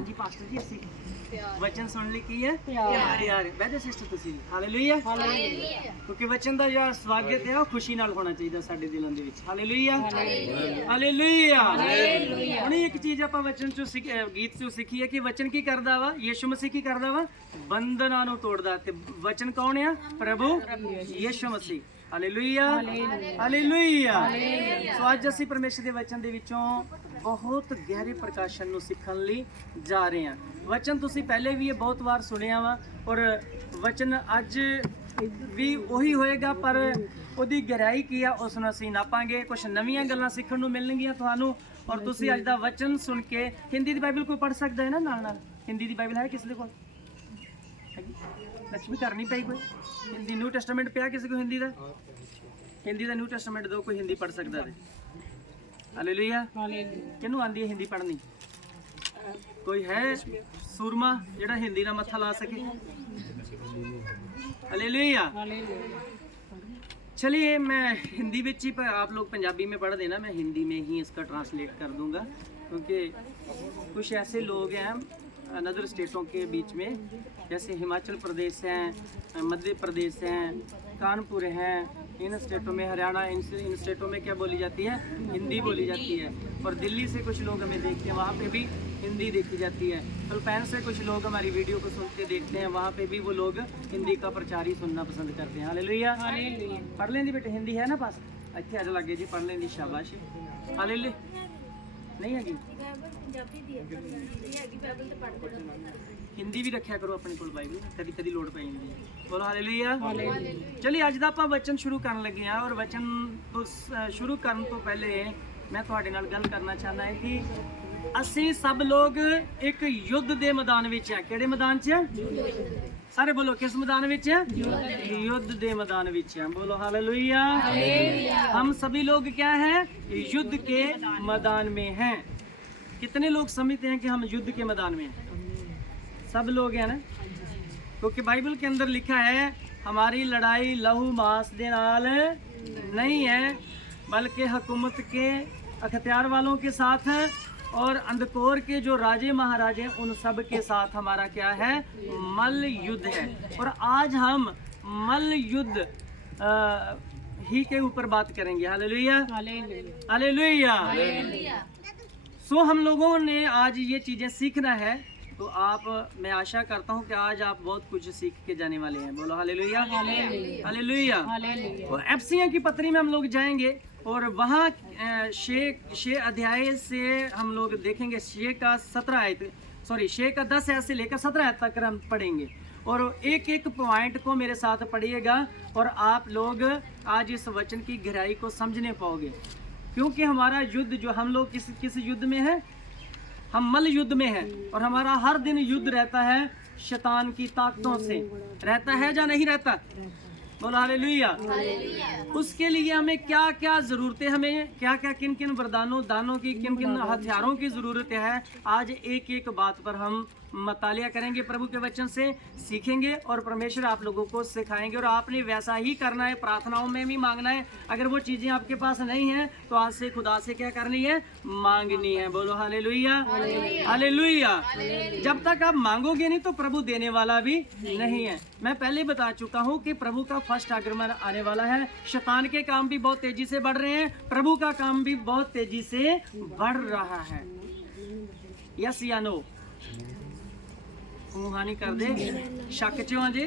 हाँ जी पास्टर जी ਅਸੀਂ वचन सुन ਲਈ ਕੀ ਹੈ ਪਿਆਰ ਬੈਠੇ ਸਿਸਟਰ ਤੁਸੀਂ ਹਾਲੇਲੂਇਆ ਕਿਉਂਕਿ ਵਚਨ ਦਾ ਜਿਹੜਾ ਸਵਾਗਤ ਹੈ ਉਹ ਖੁਸ਼ੀ ਨਾਲ ਹੋਣਾ ਚਾਹੀਦਾ ਸਾਡੇ ਦਿਲਾਂ ਦੇ ਵਿੱਚ ਹਾਲੇਲੂਇਆ ਹਾਲੇਲੂਇਆ ਹੁਣ ਇੱਕ ਚੀਜ਼ ਆਪਾਂ ਵਚਨ ਚੋਂ ਗੀਤ ਚੋਂ ਸਿੱਖੀ ਹੈ ਕਿ ਵਚਨ ਕੀ ਕਰਦਾ ਵਾ ਯਿਸੂ ਮਸੀਹ ਕੀ ਕਰਦਾ ਵਾ ਬੰਧਨਾਂ ਨੂੰ ਤੋੜਦਾ ਤੇ ਵਚਨ ਕੌਣ ਆ ਪ੍ਰਭੂ ਯਿਸੂ ਮਸੀਹ ਹਾਲੇਲੂਇਆ ਹਾਲੇਲੂਇਆ ਸੋ ਅੱਜ ਅਸੀਂ ਪਰਮੇਸ਼ਰ ਦੇ ਵਚਨ ਦੇ ਵਿੱਚੋਂ ਬਹੁਤ ਗਹਿਰੇ ਪ੍ਰਕਾਸ਼ਨ ਨੂੰ ਸਿੱਖਣ ਲਈ ਜਾ ਰਹੇ ਹਾਂ ਵਚਨ ਤੁਸੀਂ ਪਹਿਲੇ ਵੀ ਇਹ ਬਹੁਤ ਵਾਰ ਸੁਣਿਆ ਵਾ ਔਰ ਵਚਨ ਅੱਜ ਵੀ ਉਹੀ ਹੋਏਗਾ ਪਰ ਉਹਦੀ ਗਹਿਰਾਈ ਕੀ ਆ ਉਸ ਨੂੰ ਅਸੀਂ ਨਾਪਾਂਗੇ ਕੁਝ ਨਵੀਆਂ ਗੱਲਾਂ ਸਿੱਖਣ ਨੂੰ ਮਿਲਣਗੀਆਂ ਤੁਹਾਨੂੰ ਔਰ ਤੁਸੀਂ ਅੱਜ ਦਾ ਵਚਨ ਸੁਣ ਕੇ ਹਿੰਦੀ ਦੀ ਬਾਈਬਲ ਕੋਈ ਪੜ੍ਹ ਸਕਦਾ ਹੈ ਨਾ ਨਾਲ ਨਾਲ ਹਿੰਦੀ ਦੀ ਬਾਈਬਲ ਹੈ ਕਿਸੇ ਦੇ ਕੋਲ ਲక్ష్ਮੀ ਕਰਨੀ ਪਈ ਕੋਈ ਹਿੰਦੀ ਨਿਊ ਟੈਸਟਾਮੈਂਟ ਪਿਆ ਕਿਸੇ को हिंदी ਦਾ ਨਿਊ ਟੈਸਟਾਮੈਂਟ ਦੋ ਕੋਈ ਹਿੰਦੀ ਪੜ੍ਹ ਸਕਦਾ ਹੈ ਹਾਲੇਲੂਇਆ ਕਿਹਨੂੰ ਆਂਦੀ ਹੈ ਹਿੰਦੀ ਪੜ੍ਹਨੀ ਕੋਈ ਹੈ ਸੂਰਮਾ ਜਿਹੜਾ ਹਿੰਦੀ ਨਾਲ ਮੱਥਾ ਲਾ ਸਕੇ हालेलुया चलिए मैं हिंदी में ही आप लोग पंजाबी में पढ़ देना मैं हिंदी में ही इसका ट्रांसलेट कर दूंगा क्योंकि कुछ ऐसे लोग हैं अनदर स्टेटों के बीच में जैसे हिमाचल प्रदेश हैं मध्य प्रदेश हैं कानपुर हैं इन स्टेटों में हरियाणा इन स्टेटों में क्या बोली जाती है हिंदी बोली जाती है और दिल्ली से कुछ लोग हमें देखते हैं वहाँ पे भी हिंदी देखी जाती है फिलिपाइन से कुछ लोग हमारी वीडियो को सुनते देखते हैं वहाँ पे भी वो लोग हिंदी का प्रचार ही सुनना पसंद करते हैं हालेलुया पढ़ लेंदी बेटे हिंदी है ना पास अच्छे आज लगे जी पढ़ लेंदी शाबाश हालेलुया नहीं हैगी हिंदी भी रखा करो अपने कोल बाइबल कदी कदी लोड़ पै जांदी है बोलो हालेलुया चलिए अज दा आपां वचन शुरू करन लगे हां और वचन तो शुरू करन तो पहले मैं तुहाडे नाल गल करना चाहना है कि ਅਸੀਂ सब लोग एक युद्ध ਦੇ मैदान ਵਿੱਚ ਹੈ ਕਿਹੜੇ मैदान 'ਚ सारे बोलो किस मैदान ਵਿੱਚ युद्ध ਦੇ मैदान ਵਿੱਚ है बोलो हालेलुया हम सभी लोग क्या हैं युद्ध के मैदान में हैं कितने लोग समझते हैं कि हम युद्ध के मैदान में हैं सब लोग हैं ना क्योंकि बाइबल के अंदर लिखा है हमारी लड़ाई लहू मांस दे नाल नहीं है बल्कि हुकूमत के अख्तियार वालों के साथ और अंधकोर के जो राजे महाराजे उन सब के साथ हमारा क्या है मल्ल युद्ध है और आज हम मल्ल युद्ध ही के ऊपर बात करेंगे हालेलुया हालेलुया सो हम लोगों ने आज ये चीज़ें सीखना है तो आप मैं आशा करता हूँ कि आज आप बहुत कुछ सीख के जाने वाले हैं बोलो हालेलुया हालेलुया तो एफसियों की पत्री में हम लोग जाएंगे और वहाँ 6 अध्याय से हम लोग देखेंगे 6 का 10 आयत से लेकर 17 आयत तक हम पढ़ेंगे और एक एक पॉइंट को मेरे साथ पढ़िएगा और आप लोग आज इस वचन की गहराई को समझने पाओगे क्योंकि हमारा युद्ध जो हम लोग किस युद्ध में है हम मल्ल युद्ध में हैं और हमारा हर दिन युद्ध रहता है शैतान की ताकतों से रहता है या नहीं रहता बोलो हालेलुया उसके लिए हमें क्या क्या ज़रूरतें हमें क्या क्या किन किन वरदानों दानों की किन किन हथियारों की ज़रूरत है आज एक एक बात पर हम मतालिया करेंगे प्रभु के वचन से सीखेंगे और परमेश्वर आप लोगों को सिखाएंगे और आपने वैसा ही करना है प्रार्थनाओं में भी मांगना है अगर वो चीज़ें आपके पास नहीं हैं तो आज से खुदा से क्या करनी है मांगनी है बोलो हालेलुया हालेलुया जब तक आप मांगोगे नहीं तो प्रभु देने वाला भी नहीं है मैं पहले बता चुका हूँ कि प्रभु का फर्स्ट आगमन आने वाला है शैतान के काम भी बहुत तेजी से बढ़ रहे हैं प्रभु का काम भी बहुत तेजी से बढ़ रहा है यस या नो मुहानी कर दे शक चो जी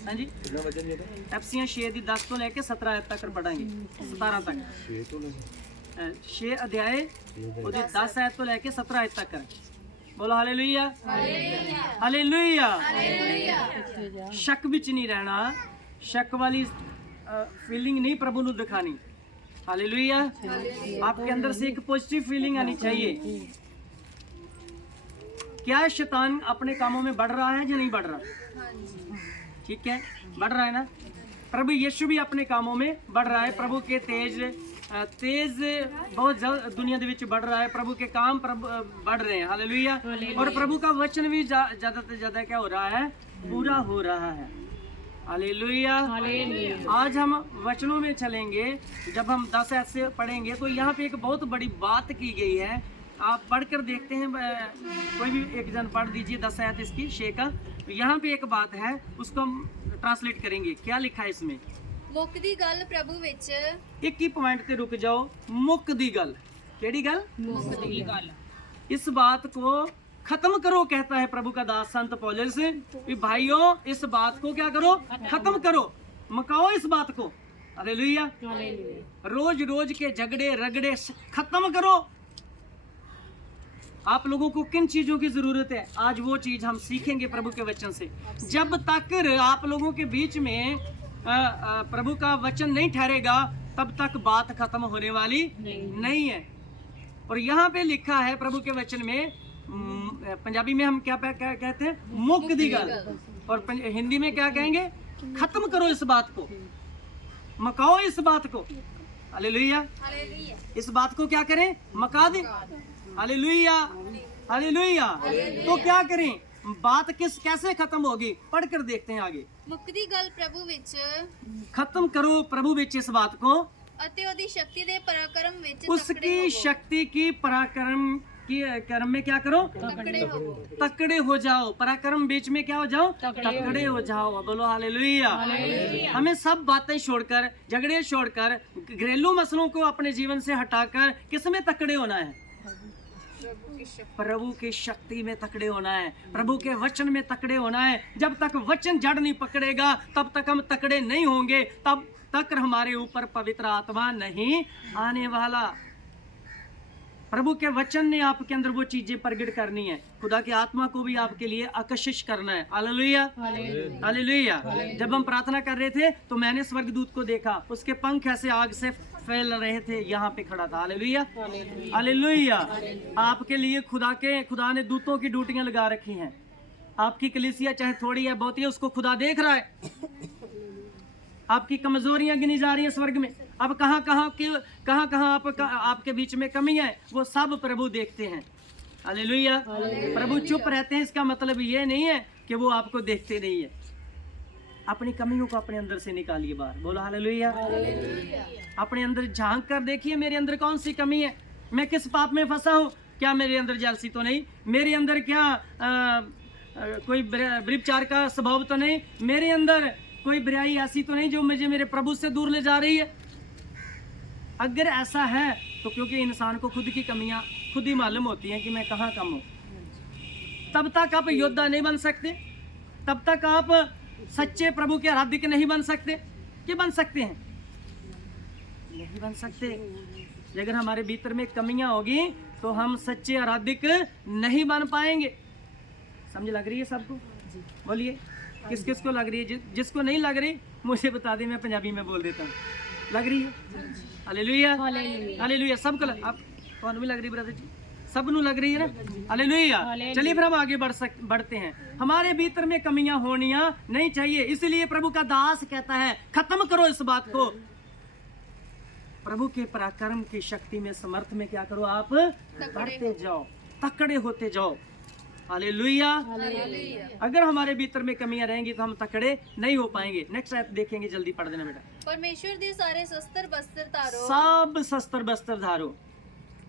हाँ जी एफसियां 6 की 10 तो लेके 17 आयत तक पढ़ांगे 17 तक 6 अध्याय 10 आयत तो लेके 17 आयत तक बोलो हालेलुया हालेलुया शक विच नहीं रहना शक वाली फीलिंग नहीं प्रभु नू दिखानी हालेलुया आपके अंदर से एक पॉजिटिव फीलिंग आनी चाहिए क्या शैतान अपने कामों में बढ़ रहा है या नहीं बढ़ रहा ठीक है बढ़ रहा है ना प्रभु यीशु भी अपने कामों में बढ़ रहा है प्रभु के तेज बहुत जल्द दुनिया दे विच बढ़ रहा है प्रभु के काम बढ़ रहे हैं हालेलुया और प्रभु का वचन भी ज़्यादा से ज़्यादा क्या हो रहा है पूरा हो रहा है हालेलुया आज हम वचनों में चलेंगे जब हम 10 आयत से पढ़ेंगे तो यहाँ पे एक बहुत बड़ी बात की गई है आप पढ़कर देखते हैं, कोई भी एक जन पढ़ दीजिए 10 आयत इसकी शे का। यहाँ पे एक बात है, उसको हम ट्रांसलेट करेंगे। क्या लिखा है इसमें? मुक्ति गल प्रभु विच। एक ही पॉइंट पे रुक जाओ। मुक दी गल, केड़ी गल? मुक्ति गल। इस बात को खत्म करो, कहता है प्रभु का दास संत पौलुस कि भाइयों इस बात को क्या करो? खत्म करो, मकाओ इस बात को। हालेलुया। रोज रोज के झगड़े रगड़े खत्म करो। आप लोगों को किन चीजों की जरूरत है, आज वो चीज हम सीखेंगे प्रभु के वचन से। जब तक आप लोगों के बीच में प्रभु का वचन नहीं ठहरेगा, तब तक बात खत्म होने वाली नहीं है। और यहाँ पे लिखा है प्रभु के वचन में, पंजाबी में हम क्या कहते हैं? मुक दी गल। और हिंदी में क्या कहेंगे? खत्म करो इस बात को, मकाओ इस बात को। हालेलुया। इस बात को क्या करें? मका दें। Hallelujah, hallelujah. तो क्या करें? बात कैसे खत्म होगी? पढ़कर देखते हैं आगे। मुक्ति गल प्रभु विच। खत्म करो प्रभु विच इस बात को, अते ओदी शक्ति दे पराक्रम विच उसकी शक्ति की पराक्रम की कर्म में क्या करो? तकड़े हो जाओ। पराक्रम बीच में क्या हो जाओ? तकड़े हो जाओ। बोलो हालेलुया। हमें सब बातें छोड़कर, झगड़े छोड़कर, घरेलू मसलों को अपने जीवन से हटाकर किस में तकड़े होना है? प्रभु की शक्ति में तकड़े होना है, प्रभु के वचन में तकड़े होना है। जब तक वचन जड़ नहीं पकड़ेगा तब तक हम तकड़े नहीं होंगे, तब तक हमारे ऊपर पवित्र आत्मा नहीं आने वाला। प्रभु के वचन ने आपके अंदर वो चीजें प्रकट करनी है। खुदा की आत्मा को भी आपके लिए आकर्षित करना है। Hallelujah, hallelujah. जब हम प्रार्थना कर रहे थे तो मैंने स्वर्गदूत को देखा, उसके पंख ऐसे आग से फैल रहे थे, यहाँ पे खड़ा था। Hallelujah, hallelujah. आपके लिए खुदा ने दूतों की ड्यूटियां लगा रखी हैं। आपकी कलीसिया चाहे थोड़ी है बहुत है, उसको खुदा देख रहा है। आपकी कमजोरियां गिनी जा रही हैं स्वर्ग में। अब कहाँ आपके बीच में कमी है, वो सब प्रभु देखते हैं। हालेलुया। प्रभु चुप रहते हैं, इसका मतलब ये नहीं है कि वो आपको देखते नहीं है। अपनी कमियों को अपने अंदर से निकालिए बाहर। बोलो हालेलुया। अपने अंदर झांक कर देखिए, मेरे अंदर कौन सी कमी है, मैं किस पाप में फंसा हूँ। क्या मेरे अंदर जेलसी तो नहीं? मेरे अंदर क्या कोई व्यभिचार का स्वभाव तो नहीं? मेरे अंदर कोई बुराई ऐसी तो नहीं जो मुझे मेरे प्रभु से दूर ले जा रही है? अगर ऐसा है तो क्योंकि इंसान को खुद की कमियां खुद ही मालूम होती हैं कि मैं कहाँ कम हूँ, तब तक आप योद्धा नहीं बन सकते, तब तक आप सच्चे प्रभु के आराधिक नहीं बन सकते। कि बन सकते हैं? नहीं बन सकते। अगर हमारे भीतर में कमियां होगी तो हम सच्चे आराधिक नहीं बन पाएंगे। समझ लग रही है सबको? बोलिए किस किस को लग रही है? जिसको नहीं लग रही मुझे बता दे, मैं पंजाबी में बोल देता हूँ। लग रही है? Hallelujah, hallelujah. सबको आप कौन भी लग रही ब्रदर जी? सब नू लग रही है ना? हालेलुया। चलिए फिर हम आगे बढ़ते हैं। हमारे भीतर में कमियां होनियां नहीं चाहिए, इसलिए प्रभु का दास कहता है खत्म करो इस बात को। प्रभु के पराक्रम की शक्ति में, समर्थ में क्या करो? आप बढ़ते जाओ, तकड़े होते जाओ। हालेलुया। अगर हमारे भीतर में कमियां रहेंगी तो हम तकड़े नहीं हो पाएंगे। नेक्स्ट आयत देखेंगे, जल्दी पढ़ देना बेटा। परमेश्वर दे सारे शस्त्र बस्त्र धारो। सब शस्त्र बस्त्र धारो।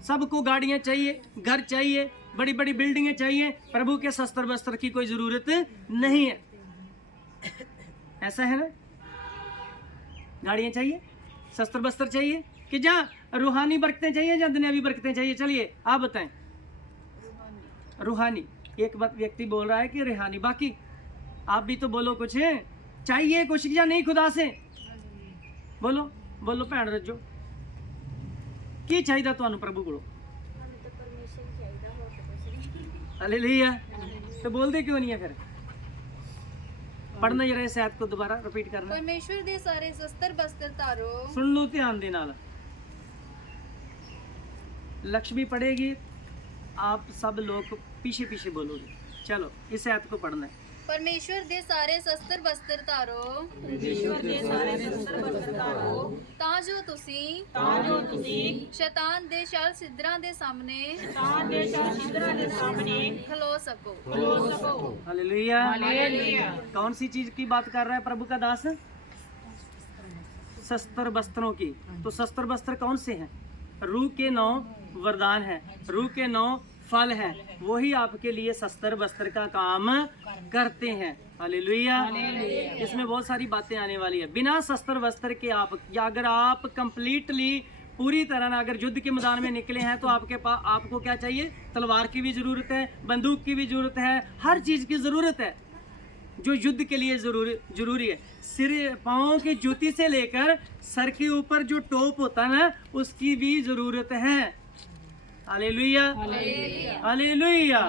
सबको गाड़ियां चाहिए, घर चाहिए, बड़ी बड़ी बिल्डिंगें चाहिए, प्रभु के शस्त्र बस्त्र की कोई जरूरत नहीं है। ऐसा है ना? गाड़ियां चाहिए, शस्त्र बस्त्र चाहिए, कि जहाँ रूहानी बरकतें चाहिए या दुनियावी बरकतें चाहिए? चलिए आप बताएं। रूहानी। एक व्यक्ति बोल रहा है कि रूहानी, बाकी आप भी तो बोलो कुछ है। चाहिए कुछ या नहीं खुदा से? बोलो बोलो भैन रजो की चाहिए तुहानू प्रभु को? हालेलुया। तो बोलते क्यों नहीं है फिर? पढ़ना जरा इस आयत को दोबारा रिपीट करना। परमेश्वर दे सारे शस्त्र बस्त्र धारो। सुन लो ध्यान दे नाल। लक्ष्मी पढ़ेगी, आप सब लोग पीछे पीछे बोलोगे। चलो इस आयत को पढ़ना है। परमेश्वर दे सारे शस्त्र बस्त्र धारो। ਤਾਂ ਜੋ ਤੁਸੀਂ ਸ਼ੈਤਾਨ ਦੇ ਛਲ ਛਿਦਰਾਂ ਦੇ ਸਾਹਮਣੇ ਖਲੋ ਸਕੋ। हालेलुया। कौन सी चीज की बात कर रहा है प्रभु का दास? शस्त्र वस्त्रों की। तो शस्त्र वस्त्र कौन से हैं? रूह के 9 वरदान है, रूह के 9 फल है, वही आपके लिए शस्त्र वस्त्र का काम करते हैं। हालेलुया। इसमें बहुत सारी बातें आने वाली है। बिना शस्त्र वस्त्र के आप, या अगर आप कंप्लीटली पूरी तरह ना अगर युद्ध के मैदान में निकले हैं तो आपके पास, आपको क्या चाहिए? तलवार की भी जरूरत है, बंदूक की भी जरूरत है, हर चीज की जरूरत है जो युद्ध के लिए जरूरी है। सिर पाँव की जूती से लेकर सर के ऊपर जो टोप होता है ना, उसकी भी जरूरत है। Hallelujah, hallelujah.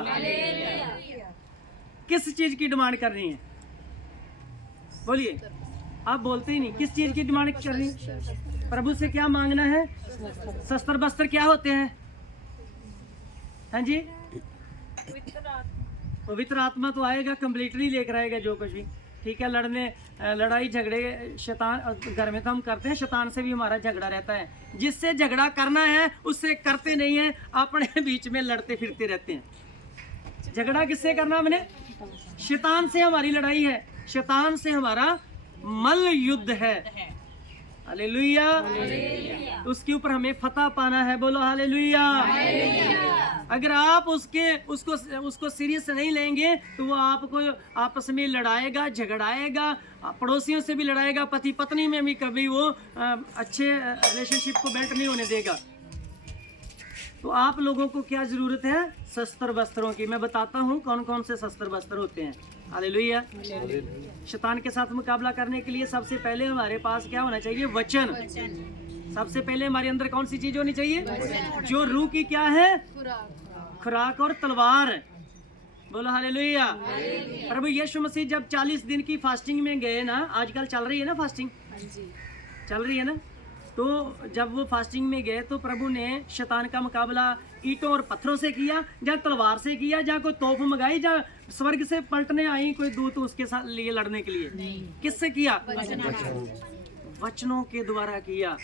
किस चीज की डिमांड करनी है? बोलिए, आप बोलते ही नहीं। किस चीज की डिमांड करनी? प्रभु से क्या मांगना है? शस्त्र वस्त्र क्या होते हैं? हाँ जी, पवित्र आत्मा तो आएगा, कंप्लीटली लेकर आएगा जो कुछ भी। ठीक है, लड़ाई झगड़े शैतान घर में तो हम करते हैं, शैतान से भी हमारा झगड़ा रहता है। जिससे झगड़ा करना है उससे करते नहीं है, अपने बीच में लड़ते फिरते रहते हैं। झगड़ा किससे करना हमने? शैतान से हमारी लड़ाई है, शैतान से हमारा मल्ल युद्ध है। हालेलुया। उसके ऊपर हमें फतह पाना है। बोलो हालेलुया। अगर आप उसको सीरियस नहीं लेंगे तो वो आपको आपस में लड़ाएगा, झगड़ाएगा, पड़ोसियों से भी लड़ाएगा, पति पत्नी में भी कभी वो अच्छे रिलेशनशिप को बेल्ट नहीं होने देगा। तो आप लोगों को क्या जरूरत है? शस्त्र वस्त्रों की। मैं बताता हूँ कौन कौन से शस्त्र वस्त्र होते हैं। हालेलुया। शैतान के साथ मुकाबला करने के लिए सबसे पहले हमारे पास क्या होना चाहिए? वचन। सबसे पहले हमारे अंदर कौन सी चीज होनी चाहिए? जो रूह की क्या है? खुराक और तलवार। बोलो हालेलुया। प्रभु यीशु मसीह जब 40 दिन की फास्टिंग में गए ना, आजकल चल रही है ना फास्टिंग, चल रही है ना, तो जब वो फास्टिंग में गए तो प्रभु ने शैतान का मुकाबला ईंटों और पत्थरों से किया, या तलवार से किया, या कोई तोप मंगाई, या स्वर्ग से पलटने आई कोई दूत उसके साथ लिए लड़ने के लिए? किससे किया? वचनों के द्वारा किया।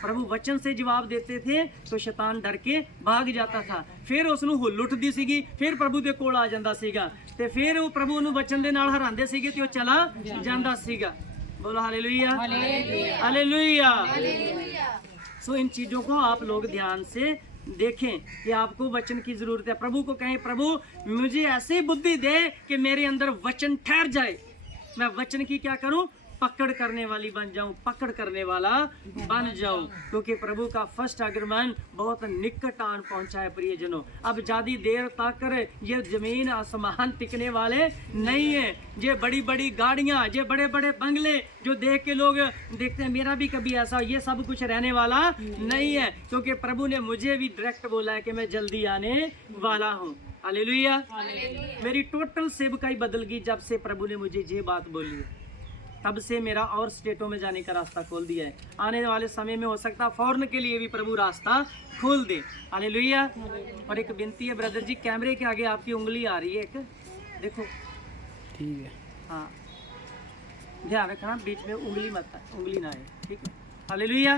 प्रभु वचन से जवाब देते थे तो शैतान डर के भाग जाता था। फिर उसਨੂੰ लुੱਟਦੀ ਸੀਗੀ, ਫਿਰ ਪ੍ਰਭੂ ਦੇ ਕੋਲ ਆ ਜਾਂਦਾ ਸੀਗਾ, ਤੇ ਫਿਰ ਉਹ ਪ੍ਰਭੂ ਨੂੰ ਵਚਨ ਦੇ ਨਾਲ ਹਰਾਉਂਦੇ ਸੀਗੇ ਤੇ ਉਹ ਚਲਾ ਜਾਂਦਾ ਸੀਗਾ। बोलो हालेलुया, हालेलुया। सो इन चीजों को आप लोग ध्यान से देखें कि आपको वचन की जरूरत है। प्रभु को कहें, प्रभु मुझे ऐसी बुद्धि दे कि मेरे अंदर वचन ठहर जाए, मैं वचन की क्या करूं? पकड़ करने वाली बन जाऊं, पकड़ करने वाला बन जाऊं, क्योंकि प्रभु का फर्स्ट आगमन बहुत निकट आन पहुंचा है। प्रियजनों, अब ज्यादा देर तक ये जमीन आसमान टिकने वाले नहीं है। ये बड़ी बड़ी गाड़ियां, ये बड़े बड़े बंगले जो देख के लोग देखते हैं मेरा भी कभी ऐसा, ये सब कुछ रहने वाला नहीं है, क्योंकि प्रभु ने मुझे भी डायरेक्ट बोला है कि मैं जल्दी आने वाला हूँ। हालेलुया। मेरी टोटल सेवकाई बदल गई जब से प्रभु ने मुझे ये बात बोली है। तब से मेरा और स्टेटों में जाने का रास्ता खोल दिया है। आने वाले समय में हो सकता है फॉरेन के लिए भी प्रभु रास्ता खोल दे। हालेलुया। और एक विनती है ब्रदर जी, कैमरे के आगे आपकी उंगली आ रही है, एक देखो, ठीक है, हाँ ध्यान रखना, बीच में उंगली ना आए, ठीक है। Hallelujah,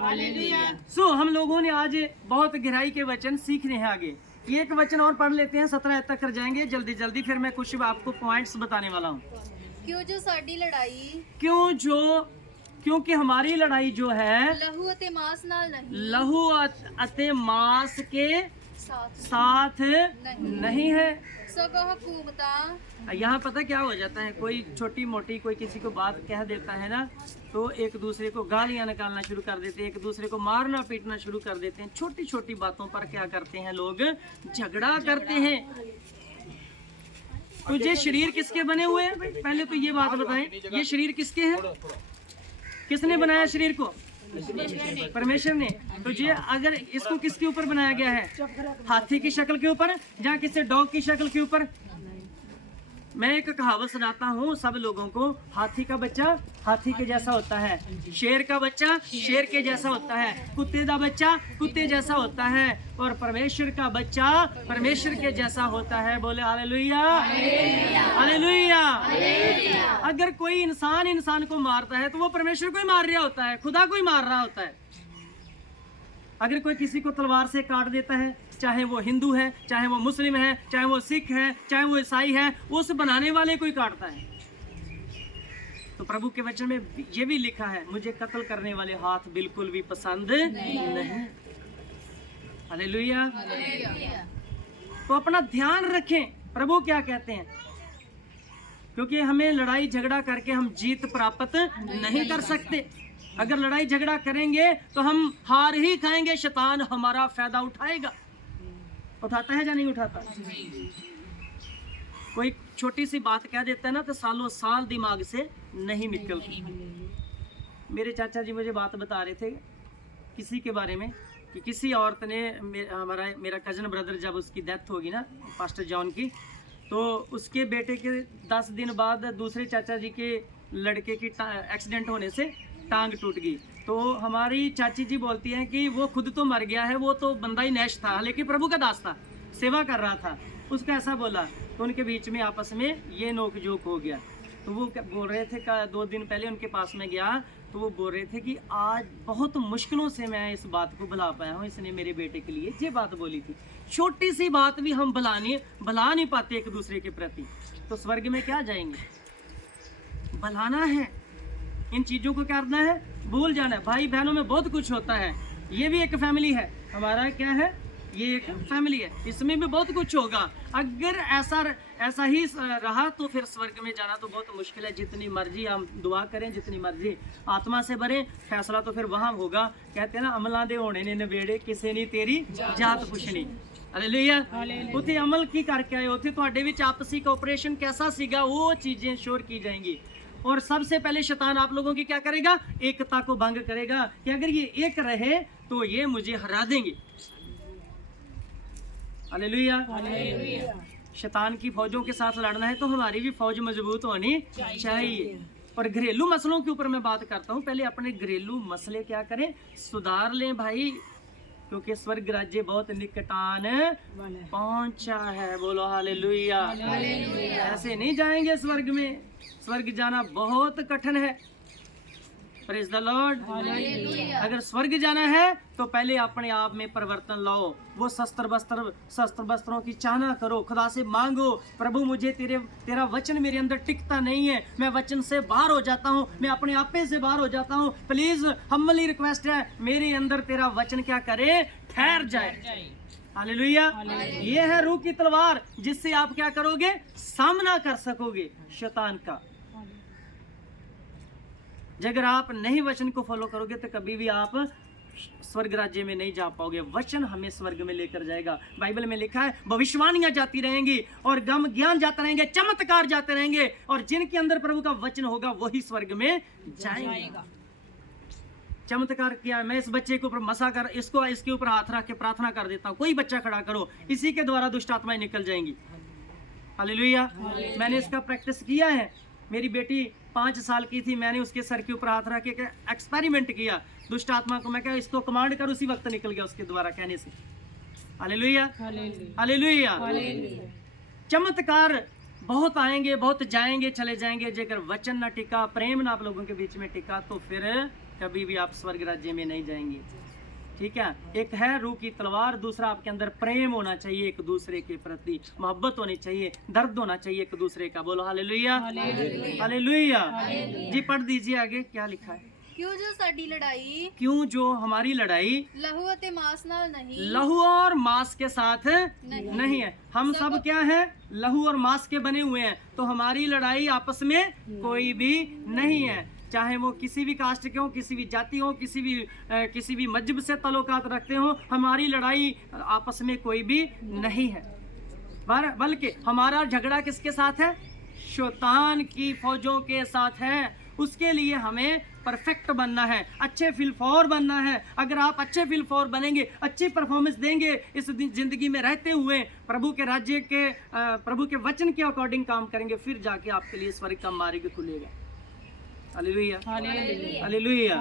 hallelujah. सो हम लोगों ने आज बहुत गहराई के वचन सीखने हैं। आगे एक वचन और पढ़ लेते हैं, 17 तक कर जाएंगे जल्दी जल्दी, फिर मैं कुछ आपको पॉइंट्स बताने वाला हूँ। क्योंकि हमारी लड़ाई जो है लहू अते मांस नाल नहीं, लहू अते मांस के साथ नहीं है। सगो हुकूमतां। यहाँ पता क्या हो जाता है, कोई छोटी मोटी कोई किसी को बात कह देता है ना, तो एक दूसरे को गालियां निकालना शुरू कर देते हैं, एक दूसरे को मारना पीटना शुरू कर देते हैं। छोटी छोटी बातों पर क्या करते हैं लोग? झगड़ा करते हैं। तो ये शरीर किसके बने हुए हैं? पहले तो ये बात बताएं, ये शरीर किसके हैं? किसने बनाया शरीर को? परमेश्वर ने। तो ये अगर इसको किसके ऊपर बनाया गया है? हाथी की शक्ल के ऊपर, या किसी डॉग की शक्ल के ऊपर? मैं एक कहावत सुनाता हूँ सब लोगों को। हाथी का बच्चा हाथी के जैसा होता है, शेर का बच्चा शेर के जैसा होता है, कुत्ते का बच्चा कुत्ते जैसा होता है, और परमेश्वर का बच्चा परमेश्वर के जैसा होता है। बोले हालेलुया, हालेलुया। अगर कोई इंसान को मारता है तो वो परमेश्वर को ही मार रहा होता है, खुदा को ही मार रहा होता है। अगर कोई किसी को तलवार से काट देता है, चाहे वो हिंदू है, चाहे वो मुस्लिम है, चाहे वो सिख है, चाहे वो ईसाई है, उस बनाने वाले को ही काटता है। तो प्रभु के वचन में ये भी लिखा है, मुझे कत्ल करने वाले हाथ बिल्कुल भी पसंद नहीं। हालेलुया। हालेलुया। तो अपना ध्यान रखें, प्रभु क्या कहते हैं, क्योंकि हमें लड़ाई झगड़ा करके हम जीत प्राप्त नहीं कर सकते। अगर लड़ाई झगड़ा करेंगे तो हम हार ही खाएंगे, शैतान हमारा फायदा उठाएगा। उठाता है या नहीं उठाता? कोई छोटी सी बात कह देता है ना तो सालों साल दिमाग से नहीं निकलती। मेरे चाचा जी मुझे बात बता रहे थे किसी के बारे में कि किसी औरत ने मेरा कजन ब्रदर, जब उसकी डेथ होगी ना पास्टर जॉन की, तो उसके बेटे के 10 दिन बाद दूसरे चाचा जी के लड़के की एक्सीडेंट होने से टांग टूट गई। तो हमारी चाची जी बोलती हैं कि वो खुद तो मर गया है, वो तो बंदा ही नैश था, लेकिन प्रभु का दास था, सेवा कर रहा था, उसको ऐसा बोला। तो उनके बीच में आपस में ये नोक जोक हो गया। तो वो बोल रहे थे 2 दिन पहले उनके पास में गया तो वो बोल रहे थे कि आज बहुत मुश्किलों से मैं इस बात को भुला पाया हूँ, इसने मेरे बेटे के लिए ये बात बोली थी। छोटी सी बात भी हम भुला नहीं पाते एक दूसरे के प्रति, तो स्वर्ग में क्या जाएंगे? भुलाना है, इन चीज़ों को क्या करना है? भूल जाना है। भाई बहनों में बहुत कुछ होता है, ये भी एक फैमिली है, हमारा क्या है, ये एक फैमिली है, इसमें भी बहुत कुछ होगा। अगर ऐसा ही रहा तो फिर स्वर्ग में जाना तो बहुत मुश्किल है। जितनी मर्जी हम दुआ करें, जितनी मर्जी आत्मा से भरें, फैसला तो फिर वहाँ होगा। कहते हैं ना, अमलां दे होने ने नवेड़े किसे नहीं तेरी जात पुछनी। हालेलुया। उत्थे अमल की करके आए, उत्थे तुहाडे विच आपसी कोऑपरेशन कैसा सीगा, वो चीजें श्योर की जाएंगी। और सबसे पहले शैतान आप लोगों की क्या करेगा? एकता को भंग करेगा कि अगर ये एक रहे तो ये मुझे हरा देंगे। हालेलुया। शैतान की फौजों के साथ लड़ना है तो हमारी भी फौज मजबूत होनी चाहिए। और घरेलू मसलों के ऊपर मैं बात करता हूँ, पहले अपने घरेलू मसले क्या करें, सुधार लें भाई, क्योंकि स्वर्ग राज्य बहुत निकटान पहुंचा है। बोलो हालेलुया। ऐसे नहीं जाएंगे स्वर्ग में, स्वर्ग जाना बहुत कठिन है। Praise the Lord. अगर स्वर्ग जाना है तो पहले अपने आप में परिवर्तन लाओ। वो शस्त्र वस्त्रों की चाहना करो, खुदा से मांगो, प्रभु मुझे तेरा वचन मेरे अंदर टिकता नहीं है, मैं वचन से बाहर हो जाता हूँ, मैं अपने आपे से बाहर हो जाता हूँ, प्लीज हम्बली रिक्वेस्ट है मेरे अंदर तेरा वचन क्या करे, ठहर जाए। हालेलुया। ये है रूह की तलवार, जिससे आप क्या करोगे, सामना कर सकोगे शैतान का। अगर आप नहीं वचन को फॉलो करोगे तो कभी भी आप स्वर्ग राज्य में नहीं जा पाओगे। वचन हमें स्वर्ग में लेकर जाएगा। बाइबल में लिखा है भविष्यवाणियां जाती रहेंगी और गम ज्ञान जाते रहेंगे, चमत्कार जाते रहेंगे, और जिनके अंदर प्रभु का वचन होगा वही स्वर्ग में जाएगा। चमत्कार किया, मैं इस बच्चे के ऊपर मसा कर इसके ऊपर हाथ रख के प्रार्थना कर देता हूँ, कोई बच्चा खड़ा करो, इसी के द्वारा दुष्ट आत्माएं निकल जाएंगी। हालेलुया। मैंने इसका प्रैक्टिस किया है। मेरी बेटी 5 साल की थी, मैंने उसके सर के ऊपर हाथ रख के एक्सपेरिमेंट किया, दुष्ट आत्मा को मैं क्या इसको कमांड कर, उसी वक्त निकल गया उसके द्वारा कहने से। हालेलुया। हालेलुया। चमत्कार बहुत आएंगे, बहुत जाएंगे, चले जाएंगे। जेकर वचन ना टिका, प्रेम ना आप लोगों के बीच में टिका, तो फिर कभी भी आप स्वर्ग राज्य में नहीं जाएंगे। ठीक है, एक है रूह की तलवार, दूसरा आपके अंदर प्रेम होना चाहिए, एक दूसरे के प्रति मोहब्बत होनी चाहिए, दर्द होना चाहिए एक दूसरे का। बोलो हालेलुया। हालेलुया। जी पढ़ दीजिए आगे क्या लिखा है। क्यों जो साडी लड़ाई, क्यों जो हमारी लड़ाई लहू अते मांस नाल नहीं, लहू और मांस के साथ नहीं है। हम सब क्या है, लहू और मांस के बने हुए हैं, तो हमारी लड़ाई आपस में कोई भी नहीं है। चाहे वो किसी भी कास्ट के हो, किसी भी जाति हो, किसी भी मजहब से ताल्लुकात रखते हो, हमारी लड़ाई आपस में कोई भी नहीं है। बल्कि हमारा झगड़ा किसके साथ है, शैतान की फौजों के साथ है। उसके लिए हमें परफेक्ट बनना है, अच्छे फिलफॉर बनना है। अगर आप अच्छे फिलफॉर बनेंगे, अच्छी परफॉर्मेंस देंगे इस जिंदगी में रहते हुए, प्रभु के राज्य के प्रभु के वचन के अकॉर्डिंग काम करेंगे, फिर जाके आपके लिए स्वर्ग का मार्ग खुलेगा। हालेलुया। हालेलुया।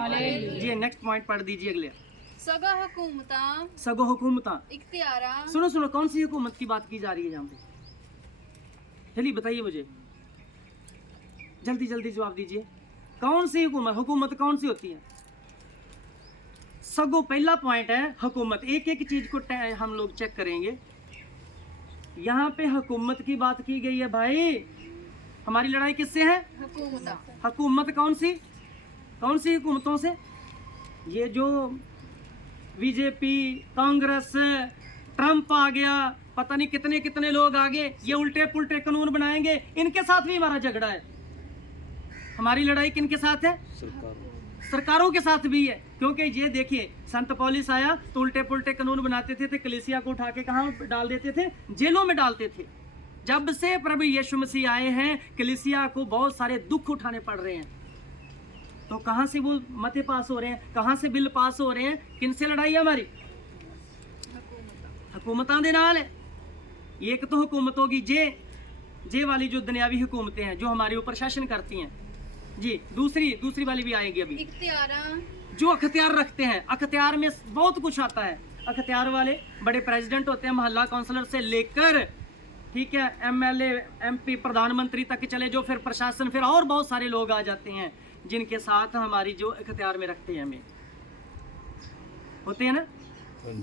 जी नेक्स्ट पॉइंट पढ़ दीजिए अगले। सगा हुकूमतां, सगो हुकूमतां, इख्तियारा। सुनो कौन सी हुकूमत की बात की जा रही है यहाँ पे, चलिए बताइए मुझे, जल्दी जवाब दीजिए। कौन सी हुकूमत कौन सी होती है? सगो पहला पॉइंट है हुकूमत। एक एक चीज को हम लोग चेक करेंगे। यहाँ पे हुकूमत की बात की गई है भाई। हमारी लड़ाई किससे है? हुकूमत कौन सी हुकूमतों से? ये जो बीजेपी, कांग्रेस, ट्रंप आ गया, पता नहीं कितने कितने लोग आ गए, ये उल्टे पुल्टे कानून बनाएंगे, इनके साथ भी हमारा झगड़ा है। हमारी लड़ाई किनके साथ है? सरकारों के साथ भी है। क्योंकि ये देखिए, संत पौलुस आया तो उल्टे पुल्टे कानून बनाते थे, कलीसिया को उठा के कहाँ डाल देते थे? जेलों में डालते थे। जब से प्रभु यीशु मसीह आए हैं, कलीसिया को बहुत सारे दुख उठाने पड़ रहे हैं। तो कहाँ से वो मते पास हो रहे हैं, कहाँ से बिल पास हो रहे हैं? किनसे लड़ाई है हमारी? हुकूमतां दे नाल है। एक तो हुकूमत होगी जे वाली जो दुनियावी हुकूमतें हैं, जो हमारे ऊपर शासन करती हैं जी। दूसरी वाली भी आएगी अभी, जो अख्तियार रखते हैं। अख्तियार में बहुत कुछ आता है। अख्तियार वाले बड़े प्रेसिडेंट होते हैं, मोहल्ला काउंसलर से लेकर, ठीक है, एमएलए, एमपी, प्रधानमंत्री तक चले, जो फिर प्रशासन, फिर और बहुत सारे लोग आ जाते हैं जिनके साथ हमारी जो अख्तियार में रखते हैं, हमें होते हैं ना।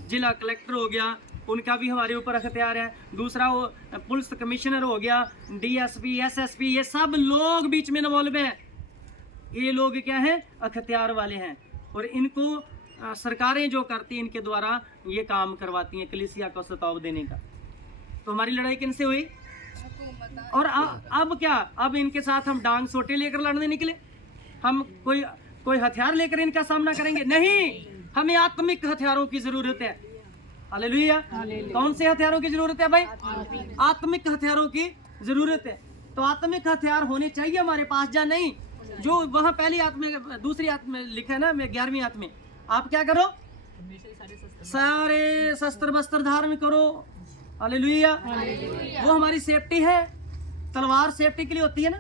जिला कलेक्टर हो गया, उनका भी हमारे ऊपर अख्तियार है। दूसरा वो पुलिस कमिश्नर हो गया, डीएसपी, एसएसपी, ये सब लोग बीच में इन्वॉल्व हैं। ये लोग क्या हैं? अख्तियार वाले हैं। और इनको सरकारें जो करती हैं, इनके द्वारा ये काम करवाती हैं, कलीसिया को सताव देने का। तो हमारी लड़ाई किनसे हुई? और अब क्या? अब इनके साथ हम डांग सोटे लेकर लड़ने निकले? हम कोई हथियार लेकर इनका सामना करेंगे? नहीं, हमें आत्मिक हथियारों की जरूरत है। हालेलुया। कौन से हथियारों की जरूरत है भाई? आत्मिक हथियारों की जरूरत है। तो आत्मिक हथियार होने चाहिए हमारे पास, या नहीं? जो वहां पहली आत्म में, दूसरी आत्म में लिखा है ना, 11वीं आत्म में, आप क्या करो? सारे शस्त्र वस्त्र धारण करो। हालेलुया। वो हमारी सेफ्टी है। तलवार सेफ्टी के लिए होती है ना,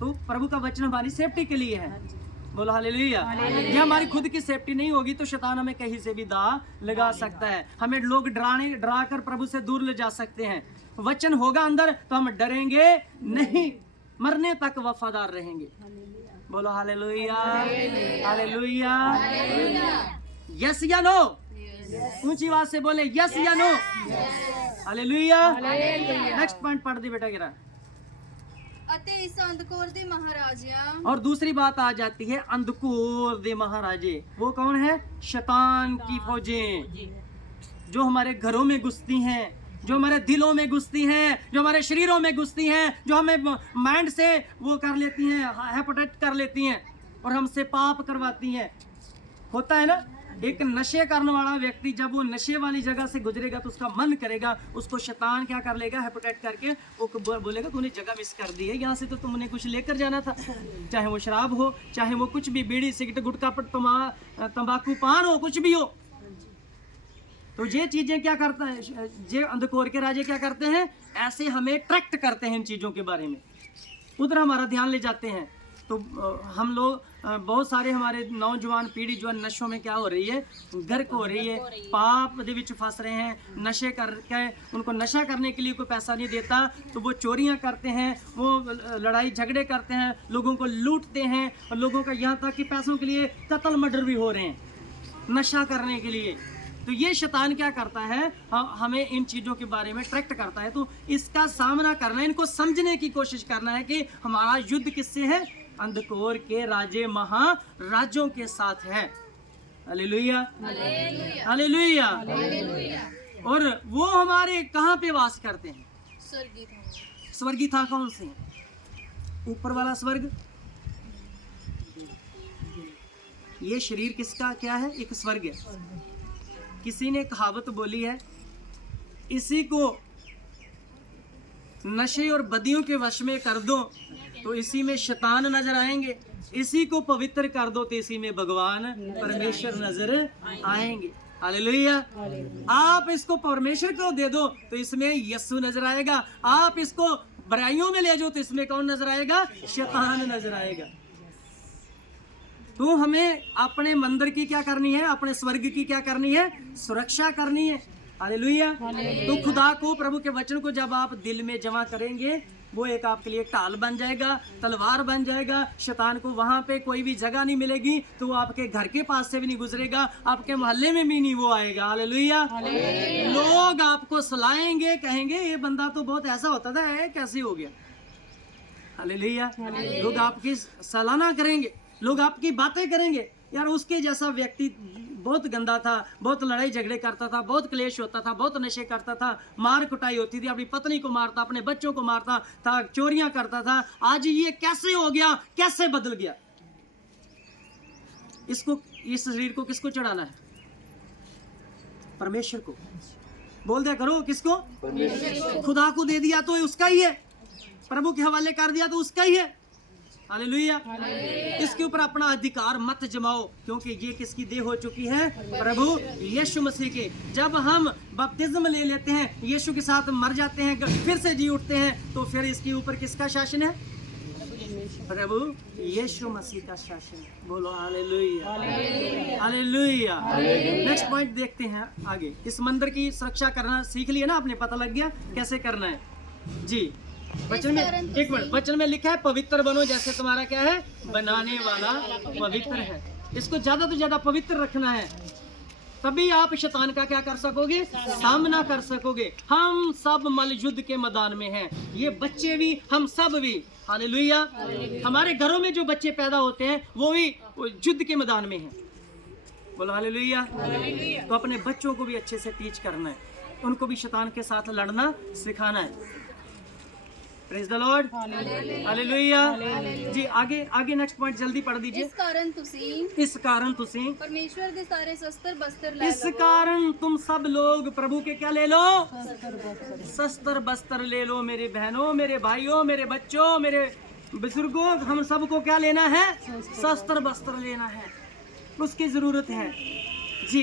तो प्रभु का वचन हमारी सेफ्टी के लिए है। बोलो हालेलुया। ये हमारी खुद की सेफ्टी नहीं होगी तो शैतान हमें कहीं से भी दांव लगा सकता है। हमें लोग डरा कर प्रभु से दूर ले जा सकते हैं। वचन होगा अंदर तो हम डरेंगे नहीं, मरने तक वफादार रहेंगे। बोलो हालेलुया, हालेलुया। यस या नो? ऊंची आवाज से बोले यस या नो। हालेलुया। नेक्स्ट पॉइंट पढ़ दी बेटा गिरा। इस अंधकोर दे महाराजिया। और दूसरी बात आ जाती है अंधकोर दे महाराजे। वो कौन है? शैतान की फौजें, जो हमारे घरों में घुसती हैं, जो हमारे दिलों में घुसती हैं, जो हमारे शरीरों में घुसती हैं, जो हमें माइंड से वो कर लेती हैं, हेपेटाइट कर लेती हैं और हमसे पाप करवाती हैं। होता है ना, एक नशे करने वाला व्यक्ति जब वो नशे वाली जगह से गुजरेगा तो उसका मन करेगा, उसको शैतान क्या कर लेगा? हेपेटाइट करके वो बोलेगा तूने जगह मिस कर दी है, यहाँ से तो तुमने कुछ लेकर जाना था। चाहे वो शराब हो, चाहे वो कुछ भी, बीड़ी, सिगरेट, गुटखा, तंबाकू, पान हो, कुछ भी हो। तो ये चीजें क्या करता है? ये अंधकोर के राजे क्या करते हैं? ऐसे हमें ट्रैक्ट करते हैं इन चीजों के बारे में, उधर हमारा ध्यान ले जाते हैं। तो हम लोग बहुत सारे हमारे नौजवान पीढ़ी जो नशों में क्या हो रही है? गर्क हो रही है, पाप दे विच फंस रहे हैं। नशे करके उनको नशा करने के लिए कोई पैसा नहीं देता तो वो चोरियां करते हैं, वो लड़ाई झगड़े करते हैं, लोगों को लूटते हैं, और लोगों का यहाँ तक कि पैसों के लिए कत्ल मर्डर भी हो रहे हैं नशा करने के लिए। तो ये शैतान क्या करता है? हमें इन चीज़ों के बारे में ट्रैक्ट करता है। तो इसका सामना करना है, इनको समझने की कोशिश करना है कि हमारा युद्ध किससे है? अंधकोर के राजे महाराजों के साथ है। Hallelujah, hallelujah. और वो हमारे कहाँ पे वास करते हैं? स्वर्गीय था। कौन से? ऊपर वाला स्वर्ग। ये शरीर किसका क्या है? एक स्वर्ग है। किसी ने कहावत बोली है, इसी को नशे और बदियों के वश में कर दो तो इसी में शैतान नजर आएंगे, इसी को पवित्र कर दो तो इसी में भगवान परमेश्वर नजर आएंगे। हालेलुया। आप इसको परमेश्वर को दे दो तो इसमें यीशु नजर आएगा। आप इसको बुराइयों में ले जाओ तो इसमें कौन नजर आएगा? शैतान नजर आएगा। तो हमें अपने मंदिर की क्या करनी है? अपने स्वर्ग की क्या करनी है? सुरक्षा करनी है। हालेलुया। तो खुदा को, प्रभु के वचन को जब आप दिल में जमा करेंगे, वो एक आपके लिए ढाल बन जाएगा, तलवार बन जाएगा। शैतान को वहां पे कोई भी जगह नहीं मिलेगी, तो वो आपके घर के पास से भी नहीं गुजरेगा, आपके मोहल्ले में भी नहीं वो आएगा। हालेलुया। लोग आपको सलाहेंगे, कहेंगे ये बंदा तो बहुत ऐसा होता था, है कैसे हो गया? हालेलुया। लोग आपकी सराहना करेंगे, लोग आपकी बातें करेंगे, यार उसके जैसा व्यक्ति बहुत गंदा था, बहुत लड़ाई झगड़े करता था, बहुत क्लेश होता था, बहुत नशे करता था, मार कुटाई होती थी, अपनी पत्नी को मारता, अपने बच्चों को मारता था, चोरियां करता था। आज ये कैसे हो गया, कैसे बदल गया? इसको, इस शरीर को किसको चढ़ाना है? परमेश्वर को। बोल दिया करो, किसको? खुदा को दे दिया तो उसका ही है, प्रभु के हवाले कर दिया तो उसका ही है। हालेलुया। इसके ऊपर अपना अधिकार मत जमाओ, क्योंकि ये किसकी देह हो चुकी है? प्रभु यीशु मसीह की। जब हम बपतिस्म ले लेते हैं, यीशु के साथ मर जाते हैं, फिर से जी उठते हैं, तो फिर इसके ऊपर किसका शासन है? प्रभु यीशु मसीह का शासन। बोलो हालेलुया, हालेलुया। नेक्स्ट पॉइंट देखते हैं आगे। इस मंदिर की सुरक्षा करना सीख लिया ना आपने, पता लग गया कैसे करना है जी। वचन में, एक मिनट, वचन में लिखा है पवित्र बनो जैसे तुम्हारा क्या है? बनाने वाला पवित्र है। इसको ज्यादा तो ज्यादा पवित्र रखना है, तभी आप शैतान का क्या कर सकोगे? सामना कर सकोगे। हम सब मल युद्ध के मैदान में हैं, ये बच्चे भी, हम सब भी। हालेलुया। हमारे घरों में जो बच्चे पैदा होते हैं वो भी युद्ध के मैदान में हैं। बोलो हालेलुया। तो अपने बच्चों को भी अच्छे से टीच करना है, उनको भी शैतान के साथ लड़ना सिखाना है। प्रेज द लॉर्ड, हालेलुया जी। आगे आगे नेक्स्ट पॉइंट जल्दी पढ़ दीजिए। इस कारण तुसी परमेश्वर दे सारे शस्त्र बस्तर ले लो। इस कारण तुम सब लोग प्रभु के क्या ले लो? शस्त्र बस्त्र ले लो। मेरे बहनों, मेरे भाइयों, मेरे बच्चों, मेरे बुजुर्गों, हम सबको क्या लेना है? शस्त्र बस्त्र लेना है, उसकी जरूरत है जी।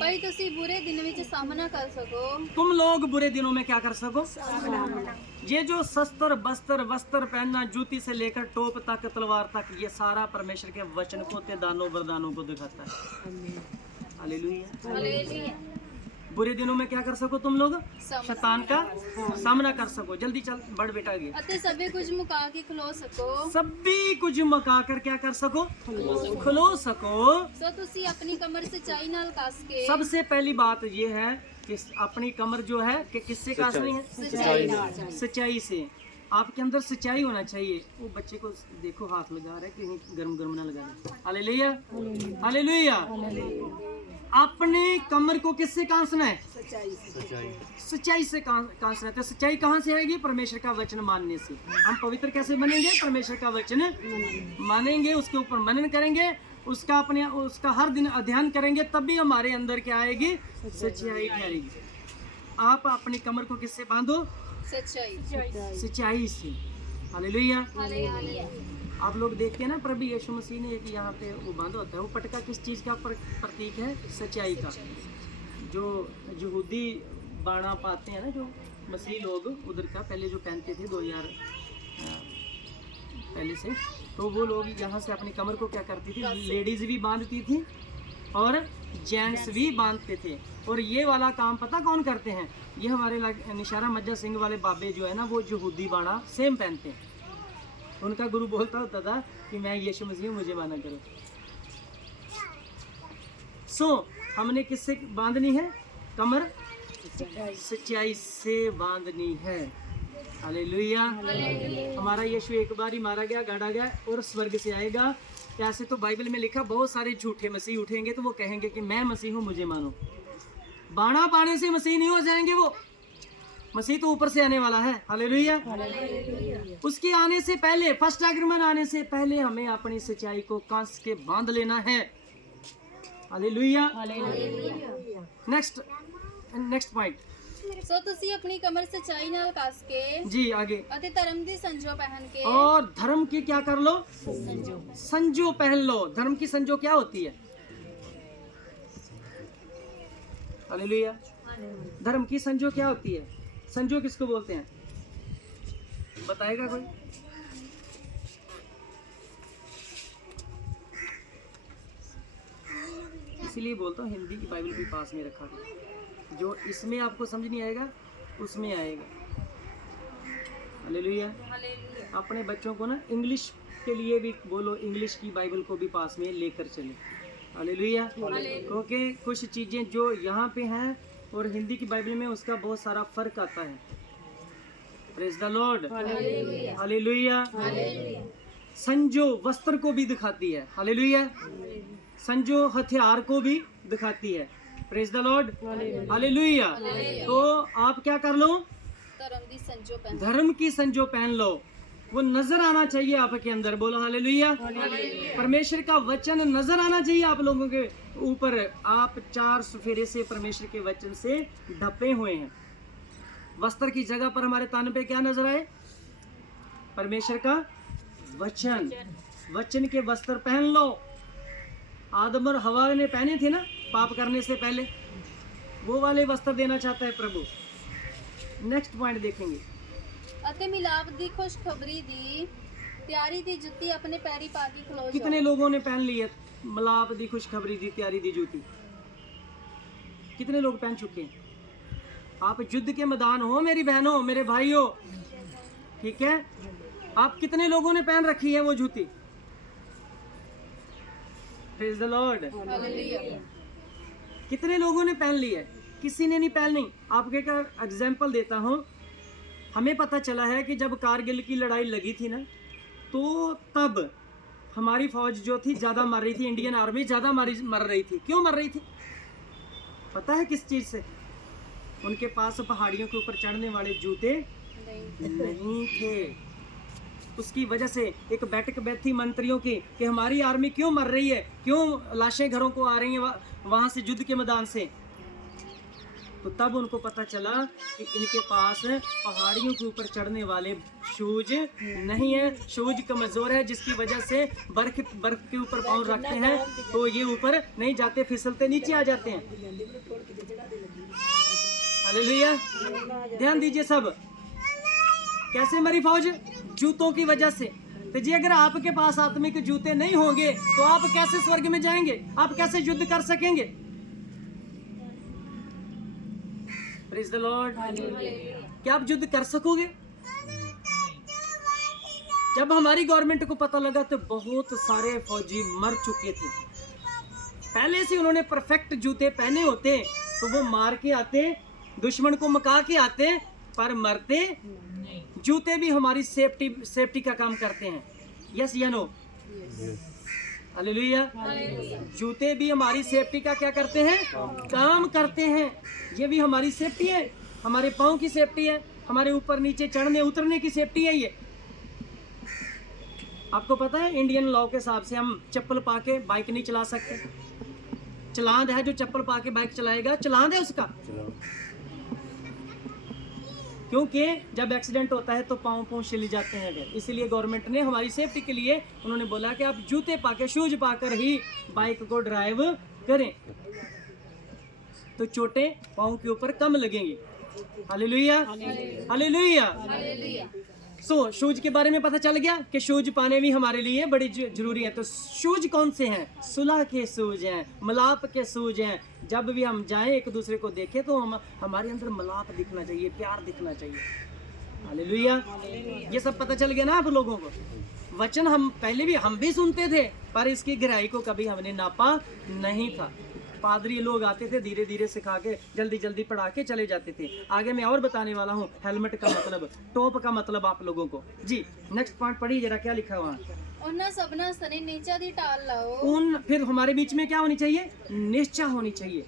भाई तुसी बुरे दिन विच सामना कर सको। तुम लोग बुरे दिनों में क्या कर सको? ये जो शस्त्र बस्त्र, वस्त्र पहनना, जूती से लेकर टोप तक, तलवार तक, ये सारा परमेश्वर के वचन को, ते दानों वरदानों को दिखाता है। Hallelujah, hallelujah. बुरे दिनों में क्या कर सको तुम लोग? शैतान का सामना कर सको। जल्दी चल, बढ़ बेटा आगे। अते सभी कुछ मुका के खलो सको। सभी कुछ मका कर क्या कर सको? खलो सको। सो तुसी अपनी कमर सच्चाई नाल कस के। सबसे पहली बात ये है कि अपनी कमर जो है कि किससे कसनी है? सच्चाई से। आपके अंदर सच्चाई होना चाहिए। वो बच्चे को देखो हाथ लगा रहा है, कहीं गर्म गर्म ना लगा रहा। Hallelujah, hallelujah. अपने कमर को किससे कांसना है? सच्चाई से कांसना है। तो सच्चाई कहाँ से आएगी? परमेश्वर का वचन मानने से। हम पवित्र कैसे बनेंगे? परमेश्वर का वचन मानेंगे, उसके ऊपर मनन करेंगे, उसका हर दिन अध्ययन करेंगे, तभी हमारे अंदर क्या आएगी? सच्चाई ठहरेगी। आप अपनी कमर को किससे बांधो? सच्चाई से। हालेलुया। आप लोग देखते हैं ना, प्रभु यीशु मसीह ने एक यहाँ पे वो बांधा होता है, वो पटका किस चीज़ का प्रतीक है? सच्चाई का। जो यहूदी बाणा पाते हैं ना, जो मसीह लोग उधर का पहले जो पहनते थे 2000 पहले से, तो वो लोग यहाँ से अपनी कमर को क्या करती थी? लेडीज भी बांधती थी और जेंट्स भी बांधते थे। और ये वाला काम पता कौन करते हैं? ये हमारे निशारा मज्जा सिंह वाले बाबे जो है ना, वो यहूदी बाणा सेम पहनते हैं। उनका गुरु बोलता होता था कि मैं यीशु मसीह, मुझे माना करो। सो हमने किससे बांधनी है कमर? सच्चाई से बांधनी है। हालेलुया। हमारा यीशु एक बार ही मारा गया, गाड़ा गया और स्वर्ग से आएगा। ऐसे तो बाइबल में लिखा, बहुत सारे झूठे मसीह उठेंगे तो वो कहेंगे कि मैं मसीह हूँ, मुझे मानो। बाणा पाने से मसीह नहीं हो जाएंगे वो। मसीह तो ऊपर से आने वाला है। हालेलुया। उसके आने से पहले, फर्स्ट आगमन आने से पहले हमें अपनी सच्चाई को कस के बांध लेना है। हालेलुया। Next point. सो तुसी अपनी कमर सच्चाई नाल कस के जी। आगे। अते धर्म दी संजो पहन के। और धर्म की क्या कर लो? संजो पहन लो। धर्म की संजो क्या होती है? हालेलुया। धर्म की संजो क्या होती है? संजो किसको बोलते हैं? बताएगा कोई? इसीलिए बोलता हूँ हिंदी की बाइबल भी पास में रखा करो। जो इसमें आपको समझ नहीं आएगा उसमें आएगा। हालेलुया। अपने बच्चों को ना इंग्लिश के लिए भी बोलो, इंग्लिश की बाइबल को भी पास में लेकर चले। हालेलुया। क्योंकि कुछ चीज़ें जो यहाँ पे हैं और हिंदी की बाइबल में उसका बहुत सारा फर्क आता है। Praise the Lord, hallelujah. संजो वस्त्र को भी दिखाती है, हालेलुया। संजो हथियार को भी दिखाती है, प्रेज द लॉर्ड, हालेलुया। तो आप क्या कर लो, धर्म की संजो पहन लो, वो नजर आना चाहिए आपके अंदर, बोलो हालेलुया। परमेश्वर का वचन नजर आना चाहिए आप लोगों के ऊपर। आप 4 सफेरे से परमेश्वर के वचन से ढपे हुए हैं। वस्त्र की जगह पर हमारे तन पे क्या नजर आए, परमेश्वर का वचन। वचन के वस्त्र पहन लो। आदम और हवा ने पहने थे ना पाप करने से पहले, वो वाले वस्त्र देना चाहता है प्रभु। नेक्स्ट पॉइंट देखेंगे। ਅਤੇ ਮਿਲਾਪ ਦੀ ਖੁਸ਼ਖਬਰੀ ਦੀ ਤਿਆਰੀ ਦੀ ਜੁੱਤੀ ਆਪਣੇ ਪੈਰੀ ਪਾ ਕੇ ਖਲੋ ਜਾਓ। कितने लोगों ने पहन ली है मिलाप दी खुशखबरी दी तैयारी दी जूती? कितने लोग पहन चुके हैं? आप युद्ध के मैदान हो मेरी बहनों, मेरे भाइयों, ठीक है? आप कितने लोगों ने पहन रखी है वो जूती? Praise the Lord. कितने लोगों ने पहन ली है? किसी ने नहीं पहनी। आपके का एग्जाम्पल देता हूँ। हमें पता चला है कि जब कारगिल की लड़ाई लगी थी ना, तो तब हमारी फौज जो थी ज़्यादा मर रही थी, इंडियन आर्मी ज़्यादा मर रही थी। क्यों मर रही थी पता है? किस चीज़ से? उनके पास पहाड़ियों के ऊपर चढ़ने वाले जूते नहीं थे। उसकी वजह से एक बैठक बैठी मंत्रियों की कि हमारी आर्मी क्यों मर रही है, क्यों लाशें घरों को आ रही हैं वहाँ से युद्ध के मैदान से। तो तब उनको पता चला कि इनके पास पहाड़ियों के ऊपर चढ़ने वाले शूज नहीं है, शूज कमजोर है, जिसकी वजह से बर्फ के ऊपर पाँव रखते हैं तो ये ऊपर नहीं जाते, फिसलते नीचे आ जाते हैं। हालेलुया। ध्यान दीजिए सब। कैसे मरी फौज? जूतों की वजह से। तो जी अगर आपके पास आत्मिक जूते नहीं होंगे तो आप कैसे स्वर्ग में जाएंगे? आप कैसे युद्ध कर सकेंगे? Praise the Lord. क्या आप युद्ध कर सकोगे? जब हमारी गवर्नमेंट को पता लगा तो बहुत सारे फौजी मर चुके थे। पहले से उन्होंने परफेक्ट जूते पहने होते तो वो मार के आते, दुश्मन को मका के आते, पर मरते। जूते भी हमारी सेफ्टी का काम करते हैं। यस या नो? हालेलुया। जूते भी हमारी सेफ्टी का क्या करते हैं? काम करते हैं। ये भी हमारी सेफ्टी है, हमारे पाँव की सेफ्टी है, हमारे ऊपर नीचे चढ़ने उतरने की सेफ्टी है। ये आपको पता है इंडियन लॉ के हिसाब से हम चप्पल पा के बाइक नहीं चला सकते। चलान है, जो चप्पल पा के बाइक चलाएगा चलान है उसका, क्योंकि जब एक्सीडेंट होता है तो पाँव छिल जाते हैं। इसीलिए गवर्नमेंट ने हमारी सेफ्टी के लिए उन्होंने बोला कि आप जूते पाके, शूज पाकर ही बाइक को ड्राइव करें, तो चोटें पाँव के ऊपर कम लगेंगी। Hallelujah, hallelujah. सो शूज के बारे में पता चल गया कि शूज पाने भी हमारे लिए बड़ी जरूरी है। तो शूज कौन से हैं? सुलह के शूज हैं, मलाप के शूज हैं। जब भी हम जाएं एक दूसरे को देखें तो हमारे अंदर मलाप दिखना चाहिए, प्यार दिखना चाहिए। हालेलुया। ये सब पता चल गया ना आप लोगों को? वचन हम पहले भी हम भी सुनते थे, पर इसकी गहराई को कभी हमने नापा नहीं था। पादरी लोग आते थे, धीरे धीरे सिखा के जल्दी जल्दी पढ़ा के चले जाते थे। आगे मैं और बताने वाला हूँ हेलमेट का मतलब, टोप का मतलब आप लोगों को। जी नेक्स्ट पॉइंट पढ़िए जरा, क्या लिखा हुआ है? उन्ना सबना सने नीचा दी टाल लाओ। उन फिर हमारे बीच में क्या होनी चाहिए? निश्चय होनी चाहिए।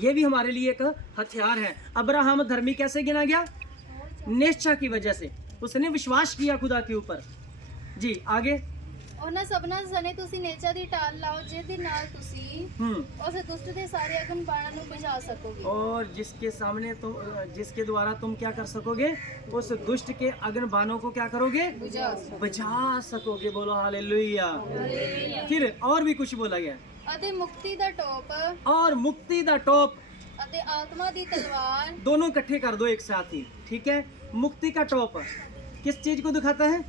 ये भी हमारे लिए एक हथियार है। अब्राहम धर्मी कैसे गिना गया? निश्चय की वजह से। उसने विश्वास किया खुदा के ऊपर। जी आगे। ਉਹਨਾਂ ਸਭਨਾਂ ਸਨੇ ਤੁਸੀਂ ਨੇਚਾ ਦੀ ਢਾਲ ਲਾਓ ਜਿਹਦੇ ਨਾਲ ਤੁਸੀਂ ਉਸ ਦੁਸ਼ਟ ਦੇ ਸਾਰੇ ਅਗਨ ਬਾਣਾਂ ਨੂੰ ਬੁਝਾ ਸਕੋਗੇ। और जिसके सामने तुम, जिसके द्वारा तुम क्या कर सकोगे? उस दुष्ट के अगन बाणों को क्या करोगे? बुझा सकोगे। बोलो हालेलुया। फिर और भी कुछ बोला गया। ਅਤੇ ਮੁਕਤੀ ਦਾ ਟੋਪ और मुक्ति दा टॉप ਅਤੇ ਆਤਮਾ ਦੀ ਤਲਵਾਰ दोनों इकट्ठे कर दो एक साथ ही, ठीक है? मुक्ति का टॉप किस चीज को दिखाता है?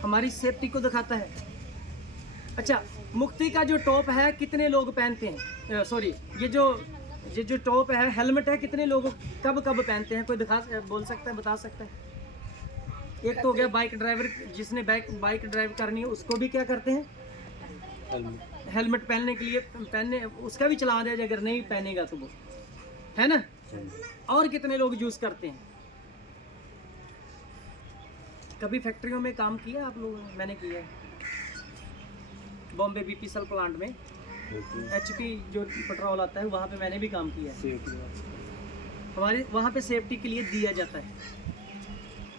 हमारी सेफ्टी को दिखाता है। अच्छा, मुक्ति का जो टॉप है कितने लोग पहनते हैं? सॉरी, ये जो टॉप है, हेलमेट है, कितने लोग कब कब पहनते हैं? कोई बोल सकता है, बता सकता है? एक तो हो गया बाइक ड्राइवर, जिसने बाइक ड्राइव करनी है उसको भी क्या करते हैं? हेलमेट पहनने के लिए उसका भी चला दिया, अगर नहीं पहनेगा तो वो, है ना? और कितने लोग यूज करते हैं? कभी फैक्ट्रियों में काम किया आप लोगों ने? मैंने किया है, बॉम्बे बीपीसीएल प्लांट में एचपी जो पेट्रोल आता है वहाँ पे मैंने भी काम किया है। हमारे वहाँ पे सेफ्टी के लिए दिया जाता है,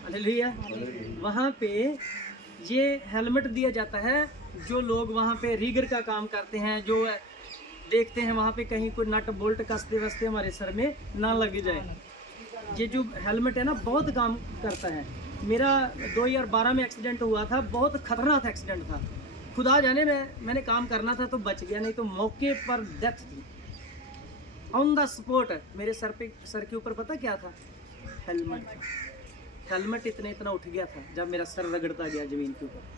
हालेलुया। वहाँ पे ये हेलमेट दिया जाता है, जो लोग वहाँ पे रीगर का काम करते हैं, जो देखते हैं वहाँ पे कहीं कोई नट बोल्ट कसते वस्ते हमारे सर में ना लग जाए। ये जो हेलमेट है ना बहुत काम करता है। मेरा 2012 में एक्सीडेंट हुआ था, बहुत खतरनाक एक्सीडेंट था। खुदा जाने मैंने काम करना था तो बच गया, नहीं तो मौके पर डेथ थी, ऑन द स्पॉट। मेरे सर के ऊपर पता क्या था? हेलमेट। हेलमेट इतना उठ गया था जब मेरा सर रगड़ता गया ज़मीन के ऊपर।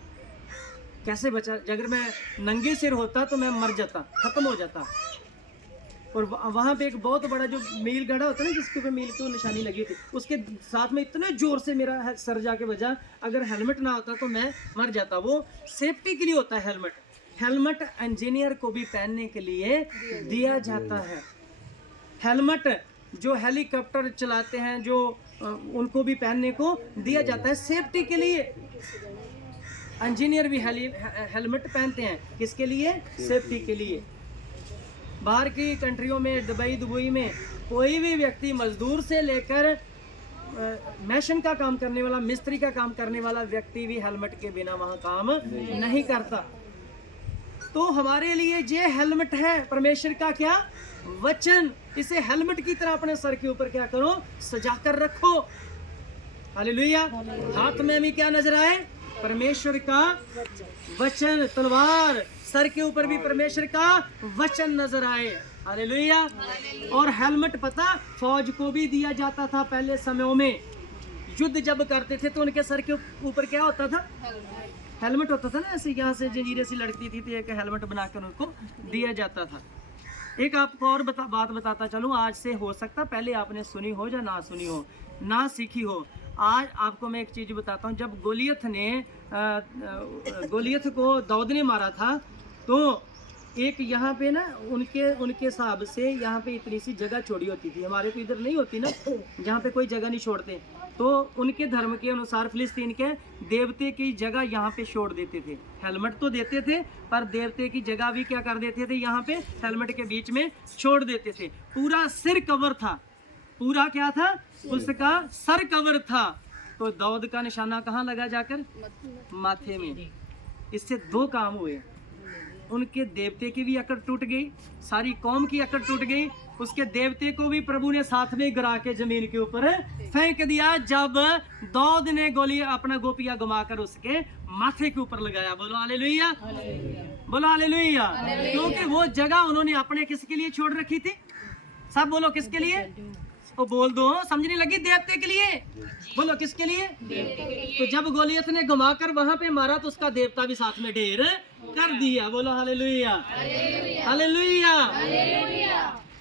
कैसे बचा? अगर मैं नंगे सिर होता तो मैं मर जाता, ख़त्म हो जाता। और वहाँ पे एक बहुत बड़ा जो मील गढ़ा होता है ना, जिसके ऊपर मील की निशानी लगी थी, उसके साथ में इतने ज़ोर से मेरा सर जाके बजा। अगर हेलमेट ना होता तो मैं मर जाता। वो सेफ्टी के लिए होता है हेलमेट। हेलमेट इंजीनियर को भी पहनने के लिए दिया जाता है। हेलमेट जो हेलीकॉप्टर चलाते हैं, जो उनको भी पहनने को दिया जाता है सेफ्टी के लिए। इंजीनियर भी हेलमेट पहनते हैं, किसके लिए? सेफ्टी के लिए। बाहर की कंट्रियों में, दुबई में कोई भी व्यक्ति मजदूर से लेकर मैशन का काम करने वाला, मिस्त्री का काम करने वाला व्यक्ति भी हेलमेट के बिना वहाँ काम नहीं करता। तो हमारे लिए ये हेलमेट है परमेश्वर का क्या वचन। इसे हेलमेट की तरह अपने सर के ऊपर क्या करो? सजा कर रखो। हालेलुया। हाथ में भी क्या नजर आए? परमेश्वर का वचन। तलवार, सर के ऊपर भी परमेश्वर का वचन नजर आए। हालेलुया। और हेलमेट पता फौज को भी दिया जाता था पहले समयों में। युद्ध जब करते थे तो उनके सर के ऊपर क्या होता था? हेलमेट होता था ना, ऐसे यहाँ से जंजीरें सी लड़ती थी तो एक हेलमेट बनाकर उनको दिया जाता था। एक आपको और बात बताता चलूँ, आज से हो सकता पहले आपने सुनी हो या ना सुनी हो, ना सीखी हो। आज आपको मैं एक चीज़ बताता हूँ। जब गोलियत को दाऊद ने मारा था तो एक यहाँ पे ना उनके हिसाब से यहाँ पे इतनी सी जगह छोड़ी होती थी। हमारे तो इधर नहीं होती ना, जहाँ पे कोई जगह नहीं छोड़ते। तो उनके धर्म के अनुसार फिलिस्तीन के देवते की जगह यहाँ पे छोड़ देते थे। हेलमेट तो देते थे पर देवते की जगह भी क्या कर देते थे? यहाँ पे हेलमेट के बीच में छोड़ देते थे। पूरा सिर कवर था, पूरा क्या था? उसका सर कवर था। तो दाऊद का निशाना कहाँ लगा जाकर? माथे में। इससे दो काम हुए, उनके देवते की भी अकड़ टूट गई, सारी कौम की अकड़ टूट गई। उसके देवते को भी प्रभु ने साथ में गिरा के जमीन के ऊपर फेंक दिया जब दाऊद ने गोली अपना गोपिया घुमाकर उसके माथे के ऊपर लगाया। बोलो हालेलुया, बोलो हालेलुया। क्योंकि वो जगह उन्होंने अपने किसके लिए छोड़ रखी थी? सब बोलो किसके लिए? वो बोल दो, समझने लगी? देवते के लिए। बोलो किसके लिए? तो जब गोलियत ने घुमाकर वहां पे मारा तो उसका देवता भी साथ में ढेर कर दिया। बोलो हालेलुया, हालेलुया।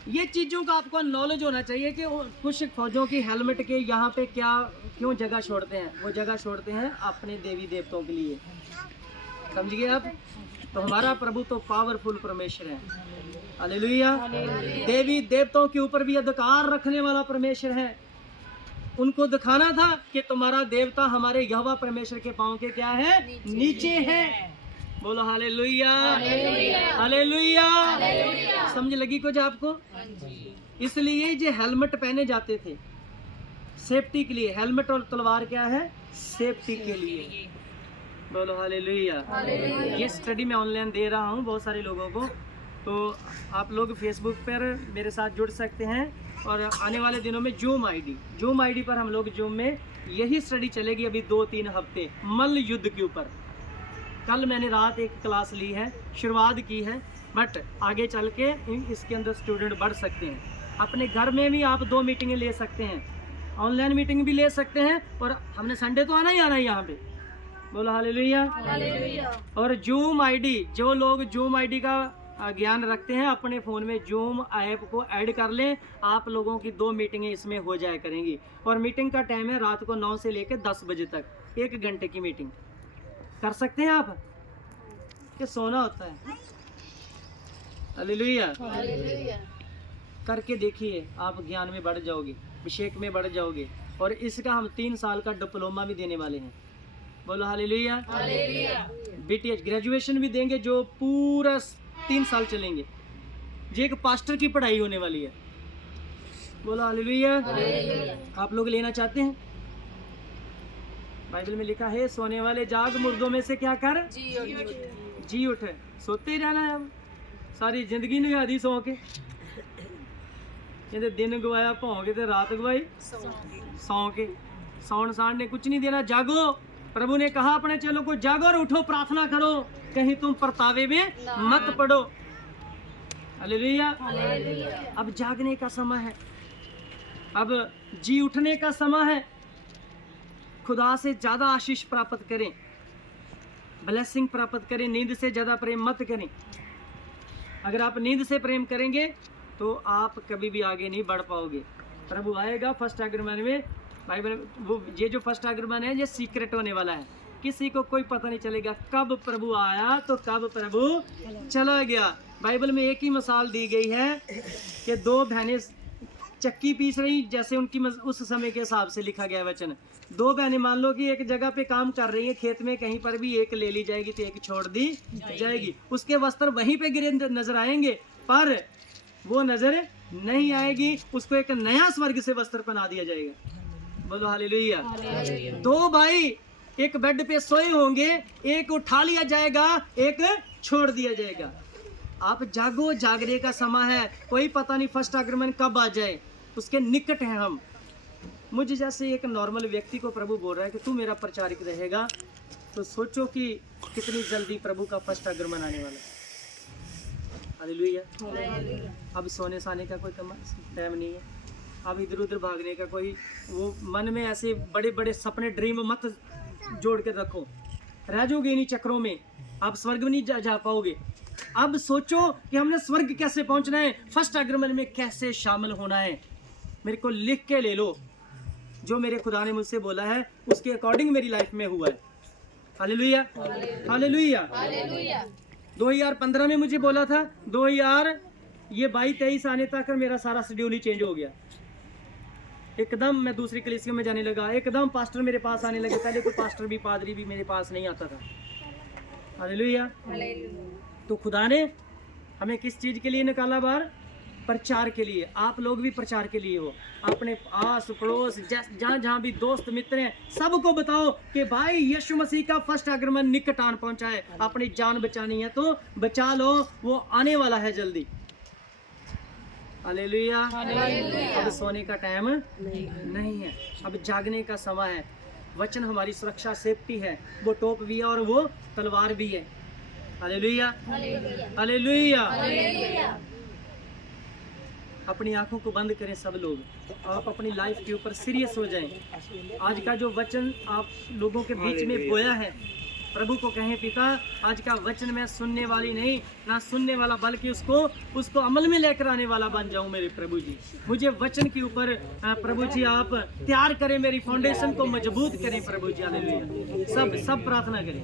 ये चीजों का आपको नॉलेज होना चाहिए कि कुछ फौजों की हेलमेट के यहाँ पे क्यों जगह छोड़ते हैं। वो जगह छोड़ते हैं अपने देवी देवताओं के लिए। समझ गए आप? तो हमारा प्रभु तो पावरफुल परमेश्वर है। हालेलुया। देवी देवताओं के ऊपर भी अधिकार रखने वाला परमेश्वर है। उनको दिखाना था कि तुम्हारा देवता हमारे यहोवा परमेश्वर के पांव के क्या है? नीचे है। बोलो हालेलुया, हालेलुया। समझ लगी कुछ आपको? इसलिए जो हेलमेट पहने जाते थे सेफ्टी के लिए। हेलमेट और तलवार क्या है? सेफ्टी के लिए। बोलो हालेलुया। ये स्टडी मैं ऑनलाइन दे रहा हूँ बहुत सारे लोगों को, तो आप लोग फेसबुक पर मेरे साथ जुड़ सकते हैं। और आने वाले दिनों में जूम आईडी पर हम लोग जूम में यही स्टडी चलेगी अभी 2-3 हफ्ते मल्ल युद्ध के ऊपर। कल मैंने रात एक क्लास ली है, शुरुआत की है, बट आगे चल के इसके अंदर स्टूडेंट बढ़ सकते हैं। अपने घर में भी आप 2 मीटिंगें ले सकते हैं, ऑनलाइन मीटिंग भी ले सकते हैं। और हमने संडे तो आना ही आना है यहाँ पे। बोलो हालेलुया। और जूम आईडी, जो लोग जूम आईडी का ज्ञान रखते हैं अपने फ़ोन में जूम ऐप को ऐड कर लें। आप लोगों की 2 मीटिंगें इसमें हो जाया करेंगी। और मीटिंग का टाइम है रात को 9 से लेकर 10 बजे तक, 1 घंटे की मीटिंग कर सकते हैं आप। कि सोना होता है। हालेलुया। करके देखिए, आप ज्ञान में बढ़ जाओगे, अभिषेक में बढ़ जाओगे। और इसका हम 3 साल का डिप्लोमा भी देने वाले हैं। बोलो हालेलुया। BTH ग्रेजुएशन भी देंगे जो पूरा 3 साल चलेंगे। जी एक पास्टर की पढ़ाई होने वाली है। बोलो हालेलुया। आप लोग लेना चाहते हैं? बाइबल में लिखा है सोने वाले जाग, मुर्दों में से क्या कर जी उठे। सोते ही रहना है अब सारी जिंदगी निभा दी सौ के। कहते दिन गवाया भौं के, रात गवाई सौ के। सौन साण ने कुछ नहीं देना। जागो, प्रभु ने कहा अपने चेलों को, जागो और उठो, प्रार्थना करो, कहीं तुम परतावे में मत पड़ो। हालेलुया। अब जागने का समय है, अब जी उठने का समय है। खुदा से ज्यादा आशीष प्राप्त करें, ब्लेसिंग प्राप्त करें। नींद से ज्यादा प्रेम मत करें। अगर आप नींद से प्रेम करेंगे तो आप कभी भी आगे नहीं बढ़ पाओगे। प्रभु आएगा फर्स्ट आगमन में। बाइबल वो ये जो फर्स्ट आगमन है ये सीक्रेट होने वाला है, किसी को कोई पता नहीं चलेगा कब प्रभु आया तो कब प्रभु चला गया। बाइबल में एक ही मिसाल दी गई है कि 2 बहनें चक्की पीस रही, जैसे उनकी उस समय के हिसाब से लिखा गया वचन। 2 बहनें मान लो कि एक जगह पे काम कर रही है खेत में, कहीं पर भी एक ले ली जाएगी तो एक छोड़ दी जाएगी। उसके वस्त्र वहीं पे गिरे नजर आएंगे पर वो नजर नहीं आएगी, उसको एक नया स्वर्ग से वस्त्र पहना दिया जाएगा। बोलो हालेलुया। 2 भाई एक बेड पे सोए होंगे, एक उठा लिया जाएगा, एक छोड़ दिया जाएगा। आप जागो, जागने का समय है। कोई पता नहीं फर्स्ट आगमन कब आ जाए, उसके निकट हैं हम। मुझे जैसे एक नॉर्मल व्यक्ति को प्रभु बोल रहा है कि तू मेरा प्रचारक रहेगा, तो सोचो कि कितनी जल्दी प्रभु का फर्स्ट आगमन आने वाला है। हालेलुया। अब सोने साने का कोई टाइम नहीं है। अब इधर उधर भागने का कोई वो मन में ऐसे बड़े बड़े सपने ड्रीम मत जोड़ कर रखो, रह जाओगे इन्हीं चक्रों में, आप स्वर्ग में नहीं जा पाओगे। अब सोचो कि हमने स्वर्ग कैसे पहुंचना है, फर्स्ट आगमन में कैसे शामिल होना है। मेरे को लिख के ले लो, जो मेरे खुदा ने मुझसे बोला है उसके अकॉर्डिंग मेरी लाइफ में हुआ है। Hallelujah hallelujah. 2015 में मुझे बोला था 2022-23 आने तक मेरा सारा शेड्यूल ही चेंज हो गया। एकदम मैं दूसरी कलीसिया में जाने लगा, एकदम पास्टर मेरे पास आने लगे। पहले कोई पास्टर भी पादरी भी मेरे पास नहीं आता था। हालेलुया। तो खुदा ने हमें किस चीज के लिए निकाला बाहर? प्रचार के लिए। आप लोग भी प्रचार के लिए हो। अपने आस पड़ोस जहाँ जहाँ भी दोस्त मित्र हैं सबको बताओ कि भाई यीशु मसीह का फर्स्ट आगमन निकट आन पहुंचा है। अपनी जान बचानी है तो बचा लो, वो आने वाला है जल्दी। हालेलुया। अब सोने का टाइम नहीं है, अब जागने का समय है। वचन हमारी सुरक्षा सेफ्टी है, वो टोप भी है और वो तलवार भी है। Hallelujah hallelujah. अपनी आंखों को बंद करें सब लोग, आप अपनी लाइफ के ऊपर सीरियस हो जाएं। आज का जो वचन आप लोगों के बीच में बोया है, प्रभु को कहें पिता आज का वचन मैं सुनने वाली नहीं ना सुनने वाला, बल्कि उसको अमल में लेकर आने वाला बन जाऊं। मेरे प्रभु जी मुझे वचन के ऊपर प्रभु जी आप तैयार करें, मेरी फाउंडेशन को मजबूत करें प्रभु जी। हालेलुया। सब प्रार्थना करें।